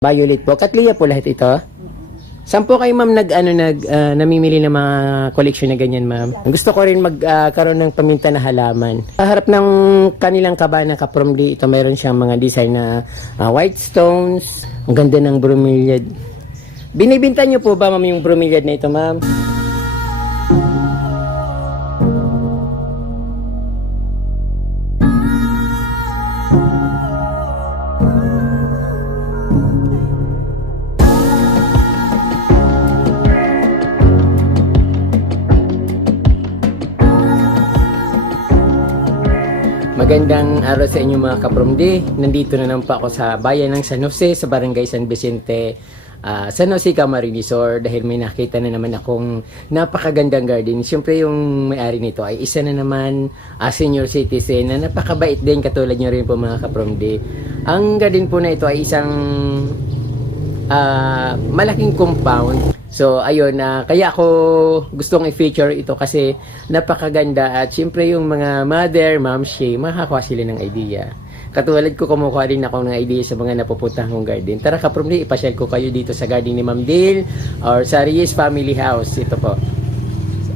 Violet po. Katliya po lahat ito. Saan po kayo ma'am namimili ng mga collection na ganyan ma'am? Gusto ko rin magkaroon ng paminta na halaman. Sa harap ng kanilang kabana kapromli, ito mayroon siyang mga design na white stones. Ang ganda ng bromeliad. Binibinta niyo po ba ma'am yung bromeliad na ito ma'am? Magandang araw sa inyo mga kapromdi. Nandito na naman po ako sa bayan ng San Jose, sa barangay San Vicente, San Jose, Camarines Sur, dahil may nakita na naman akong napakagandang garden. Siyempre yung may-ari nito ay isa na naman senior citizen na napakabait din, katulad nyo rin po mga kapromdi. Ang garden po na ito ay isang malaking compound. So ayun, kaya ako gustong i-feature ito kasi napakaganda at syempre yung mga mother, ma'am, makakuha sila ng idea. Katulad ko, kumukuha rin ako ng idea sa mga napupuntahan kong garden. Tara kapromdi, ipasyal ko kayo dito sa garden ni Ma'am Dale or sa Reyes Family House. Ito po.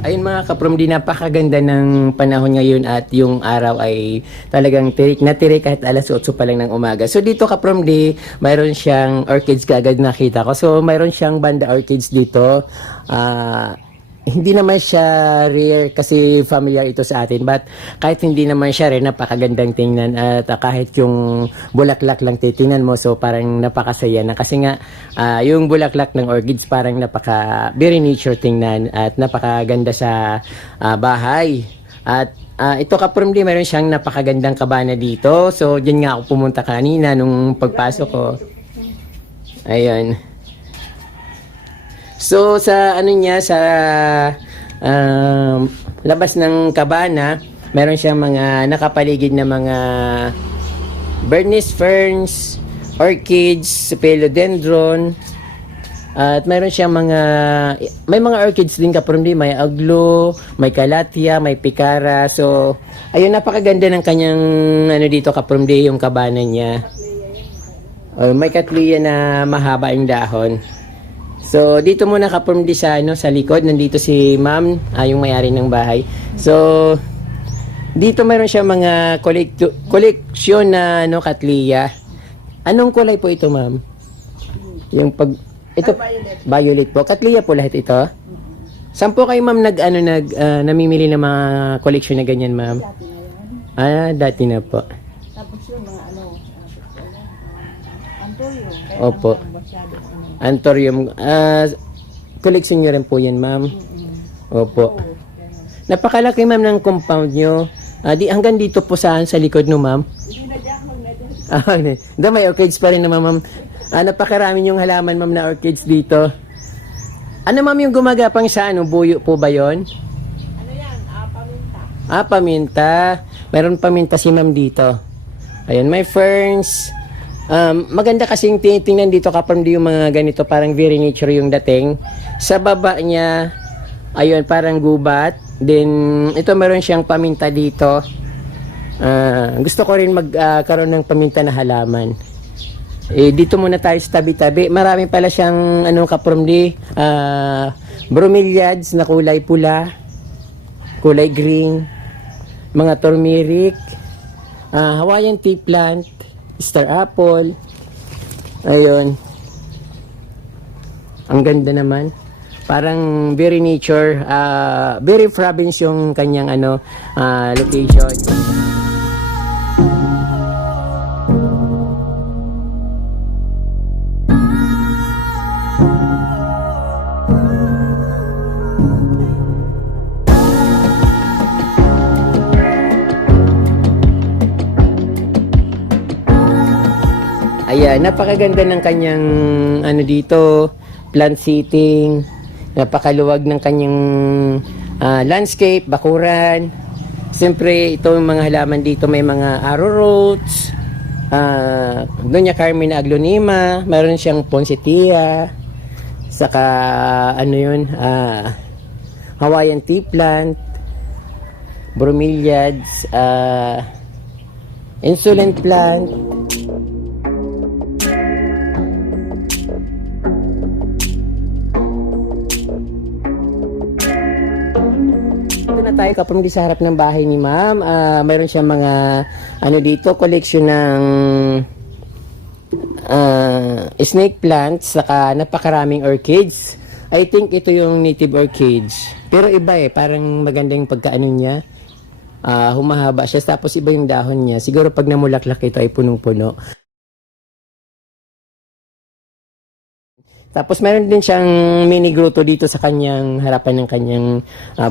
Ayun mga kapromdi, napakaganda ng panahon ngayon at yung araw ay talagang tirik na tirik kahit alas 8 pa lang ng umaga. So dito kapromdi, mayroon siyang orchids kaagad nakita ko. So mayroon siyang banda orchids dito. Hindi naman siya rare kasi familiar ito sa atin, but kahit hindi naman siya rare, napakagandang tingnan at kahit yung bulaklak lang titingnan mo, so parang napakasaya na kasi nga yung bulaklak ng orchids parang very nature tingnan at napakaganda sa bahay. At ito kapromdi, mayroon siyang napakagandang kabana dito, so dyan nga ako pumunta kanina nung pagpasok ko. Ayun. So sa sa labas ng kabana, meron siyang mga nakapaligid na mga Bernice ferns, orchids, philodendron, at meron siyang may mga orchids din kapromdi, may aglo, may calathea, may picara. So ayun, napakaganda ng kanyang dito kapromdi, yung kabana niya. May katliya na mahaba yung dahon. So dito muna kapromdi sa likod, nandito si ma'am, yung may-ari ng bahay. So dito mayroon siya mga koleksyon na katliya. Anong kulay po ito ma'am? Yung ito violet po. Katliya po lahat ito. Saan po kayo ma'am namimili ng mga koleksyon na ganyan ma'am? Dati na po. Tapos yung mga antorium. Opo. Antorium. Koleksyon nyo rin po yan, ma'am. Opo. Napakalaki, ma'am, ng compound nyo. Hanggang dito po sa likod, no, ma'am? May orchids pa rin naman, ma'am. Napakarami yung halaman, ma'am, na orchids dito. Ano, ma'am, yung gumagapang sa buyo po ba yon? Ano yan? Paminta. Paminta. Mayroon paminta si ma'am dito. Ayun, may ferns. Maganda kasing tingnan dito kapromdi yung mga ganito, parang very nature yung dating. Sa baba niya, ayun, parang gubat. Then, ito meron siyang paminta dito. Gusto ko rin magkaroon ng paminta na halaman. Dito muna tayo sa tabi-tabi. Marami pala siyang kapromdi, bromeliads na kulay pula, kulay green, mga turmeric, Hawaiian tea plant, star apple. Ayun. Ang ganda naman. Parang very nature, very province yung kanyang location. Ayan, napakaganda ng kanyang dito, plant seating, napakaluwag ng kanyang landscape, bakuran. Siyempre, ito yung mga halaman dito, may mga arrowroot, Doña Carmina aglonema, mayroon siyang poinsettia, saka Hawaiian tea plant, bromeliads, insulin plant. tayo kapag di sa harap ng bahay ni ma'am. Mayroon siyang mga ano dito, collection ng snake plants saka napakaraming orchids. I think ito yung native orchids. Pero iba parang maganda yung pagkaano niya. Humahaba siya, tapos iba yung dahon niya. Siguro pag namulaklak ito ay punong-puno. Tapos meron din siyang mini grotto dito sa kanyang harapan ng kanyang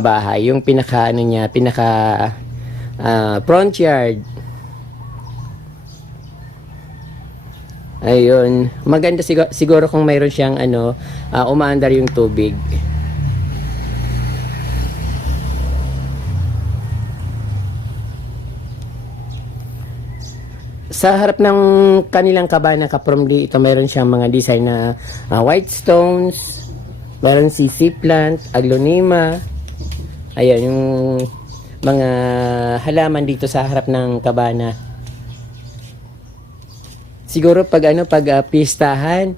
bahay. Yung pinaka ano niya, pinaka front yard. Ayun, maganda siguro kung mayroon siyang ano, umaandar yung tubig. Sa harap ng kanilang kabana kapromdi, ito mayroon siyang mga design na white stones, mayroon CC plant, aglonema. Ayan, yung mga halaman dito sa harap ng kabana. Siguro pag pistahan,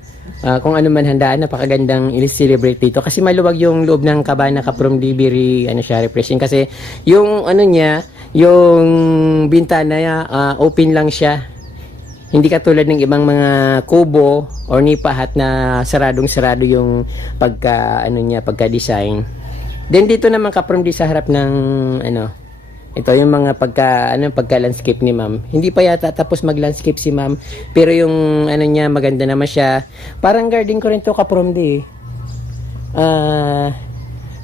kung ano man handaan, napakagandang i-celebrate dito kasi maluwag yung loob ng kabana kapromdi, very refreshing kasi yung ano niya, yung bintana niya, open lang siya. Hindi katulad ng ibang mga kubo or nipahat na saradong-sarado yung pagka-design. Then dito naman kapromdi sa harap ng ito yung mga pagka-landscape ni ma'am. Hindi pa yata tapos mag-landscape si ma'am, pero yung niya maganda naman siya. Parang garden ko rin to kapromdi.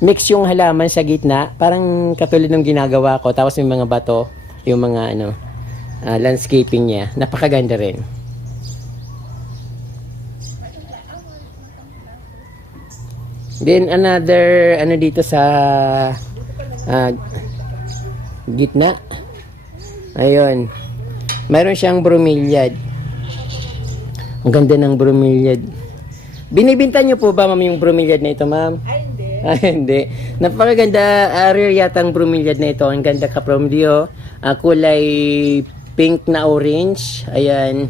Mix yung halaman sa gitna, parang katulad ng ginagawa ko, tapos may mga bato, yung mga landscaping niya, napakaganda rin. Then another dito sa gitna, ayun, mayroon siyang bromeliad. Ang ganda ng bromeliad. Binibinta niyo po ba ma'am yung bromeliad na ito ma'am? Ay, hindi. Hindi. Napakaganda, rare yata ang bromeliad na ito. Ang ganda kapromdi, kulay pink na orange. Ayan.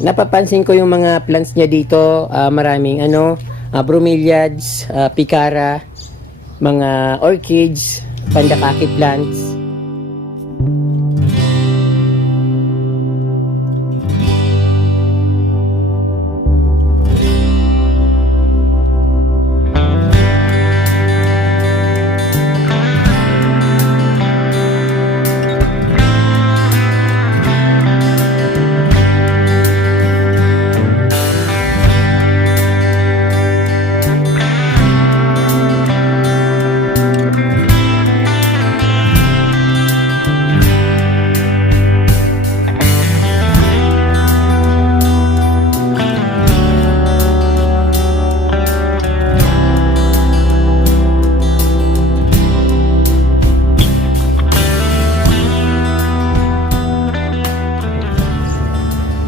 Napapansin ko yung mga plants niya dito. Maraming bromeliads, picara, mga orchids, pandakaki plants.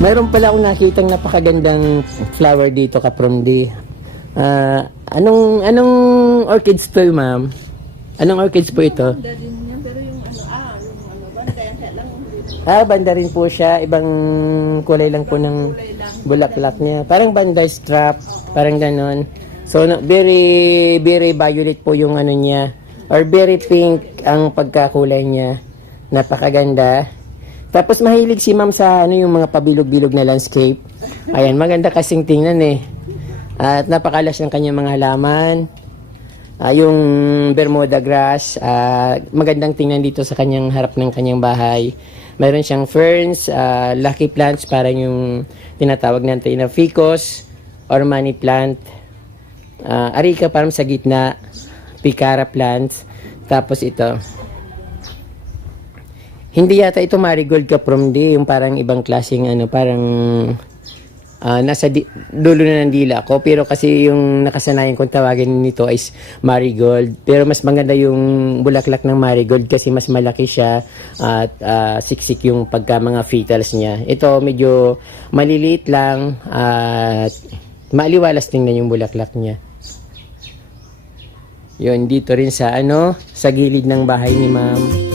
Mayroon pala akong nakitang napakagandang flower dito kapromdi. Anong orchids to ma'am? Anong orchids po ito? Banda din niya, pero yung banda yan lang. Banda rin po siya. Ibang kulay lang po ng bulaklak niya. Parang banda strap, parang ganon. So, very, very violet po yung niya. Or very pink ang pagkakulay niya. Napakaganda. Tapos mahilig si ma'am sa yung mga pabilog-bilog na landscape. Ayan, maganda kasing tingnan At napakalas ng kanyang mga halaman. Yung Bermuda grass, magandang tingnan dito sa kanyang harap ng kanyang bahay. Mayroon siyang ferns, lucky plants, parang yung tinatawag natin na ficus or money plant. Areca parang sa gitna, picara plants. Tapos ito. Hindi yata ito marigold kapromdi, yung parang ibang klaseng parang nasa dulo na ng dila ko, pero kasi yung nakasanayan kong tawagin nito is marigold, pero mas maganda yung bulaklak ng marigold kasi mas malaki siya at siksik yung pagka mga petals niya. Ito medyo maliliit lang at maaliwalas tingnan yung bulaklak niya. Yun, dito rin sa sa gilid ng bahay ni ma'am.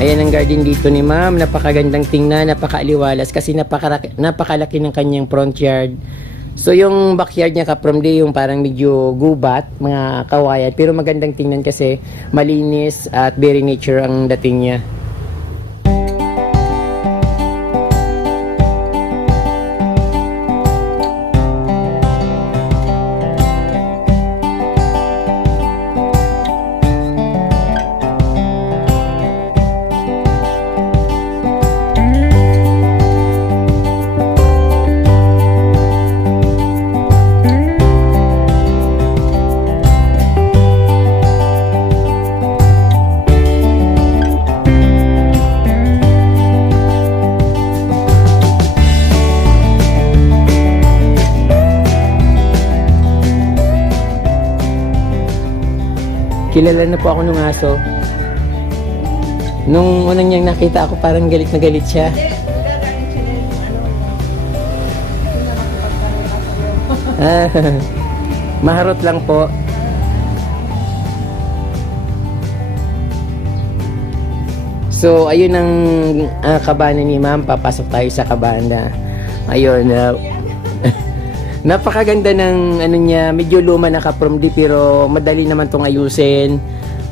Ayan ang garden dito ni ma'am. Napakagandang tingnan, napakaaliwalas kasi napakalaki ng kanyang front yard. So yung backyard niya kaprom di yung parang medyo gubat, mga kawayan. Pero magandang tingnan kasi malinis at very nature ang dating niya. Kilala na po ako nung aso. Nung unang niyang nakita ako, parang galit na galit siya. Hindi, gagaling sila yung Maharot lang po. So, ayun ang kabana ni ma'am. Papasok tayo sa kabana. Ayun. Napakaganda ng ano niya. Medyo luma na kaprom di pero madali naman tong ayusin.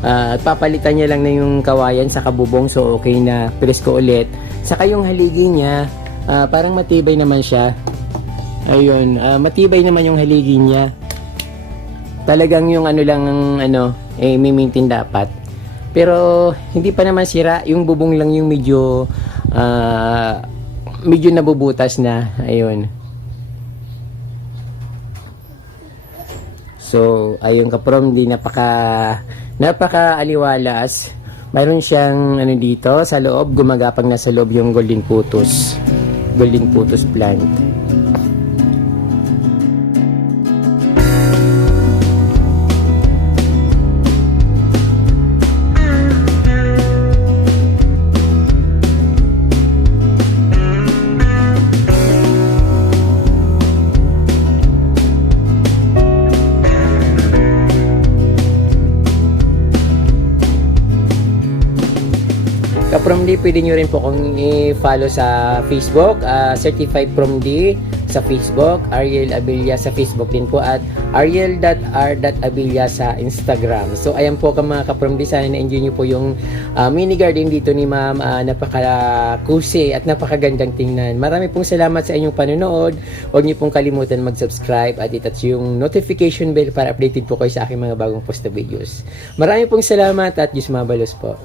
At papalitan niya lang na yung kawayan sa kabubong. So, okay na. Presko ulit. Saka yung haligi niya, parang matibay naman siya. Ayun. Matibay naman yung haligi niya. Talagang yung ano lang may-maintain dapat. Pero hindi pa naman sira, yung bubong lang yung medyo nabubutas na. Ayun. So, ayun kaprom, di napaka-aliwalas. Mayroon siyang dito sa loob, gumagapang na sa loob yung golden putus plant. From D, pwede nyo rin po kung i-follow sa Facebook, Certified From D sa Facebook, Ariel Abilia sa Facebook din po, at ariel.r.abilia sa Instagram. So, ayan po mga ka-From D, sana na-enjoy nyo po yung mini garden dito ni ma'am. Napaka-cozy at napakagandang tingnan. Marami pong salamat sa inyong panonood. Huwag nyo pong kalimutan mag-subscribe at i-touch yung notification bell para updated po kayo sa aking mga bagong post na videos. Marami pong salamat at Diyos mabalos po.